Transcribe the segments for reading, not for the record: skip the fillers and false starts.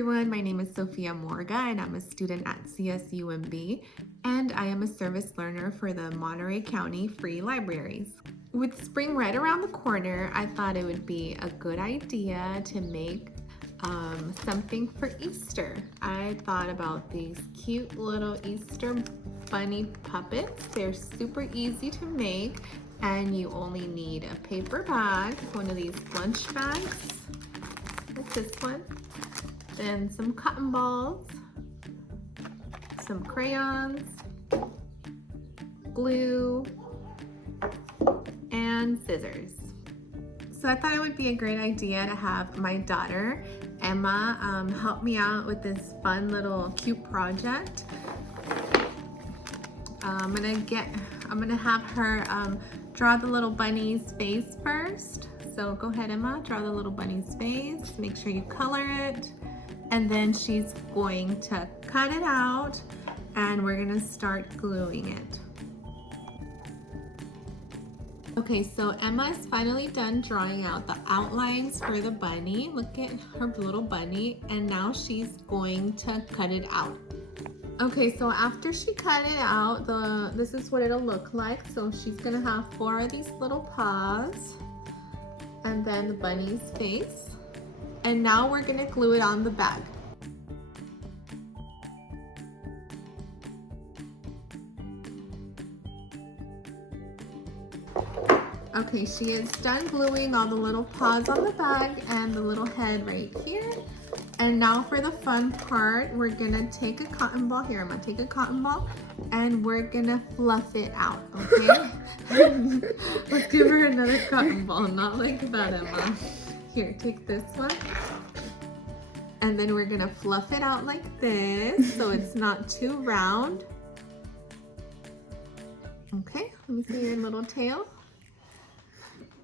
everyone, my name is Sofia and I'm a student at CSUMB and I am a service learner for the Monterey County Free Libraries. With spring right around the corner, I thought it would be a good idea to make something for Easter. I thought about these cute little Easter bunny puppets. They're super easy to make and you only need a paper bag, one of these lunch bags, like this one, then some cotton balls, some crayons, glue, and scissors. So I thought it would be a great idea to have my daughter, Emma, help me out with this fun little cute project. I'm gonna have her draw the little bunny's face first. So go ahead, Emma, draw the little bunny's face. Make sure you color it. And then she's going to cut it out and we're gonna start gluing it. Okay, so Emma is finally done drawing out the outlines for the bunny. Look at her little bunny, and now she's going to cut it out. Okay, so after she cut it out, this is what it'll look like. So she's gonna have 4 of these little paws, and then the bunny's face. And now we're gonna glue it on the bag. Okay, she is done gluing all the little paws on the bag and the little head right here. And now for the fun part, we're gonna take a cotton ball. Here, I'm gonna take a cotton ball and we're gonna fluff it out, okay? Let's give her another cotton ball, not like that, Emma. Here, take this one. And then we're gonna fluff it out like this so it's not too round. Okay, let me see your little tail.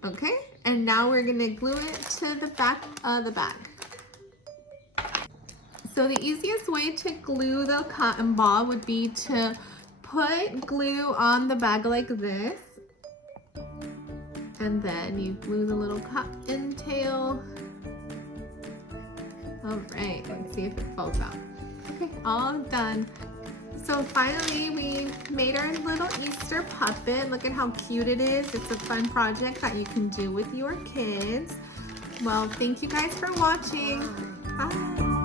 Okay, and now we're gonna glue it to the back of the bag. So the easiest way to glue the cotton ball would be to put glue on the bag like this. And then you glue the little cotton tail. All right, let's see if it falls out. Okay, all done. So finally we made our little Easter puppet. Look at how cute it is. It's a fun project that you can do with your kids. Well, thank you guys for watching. Bye.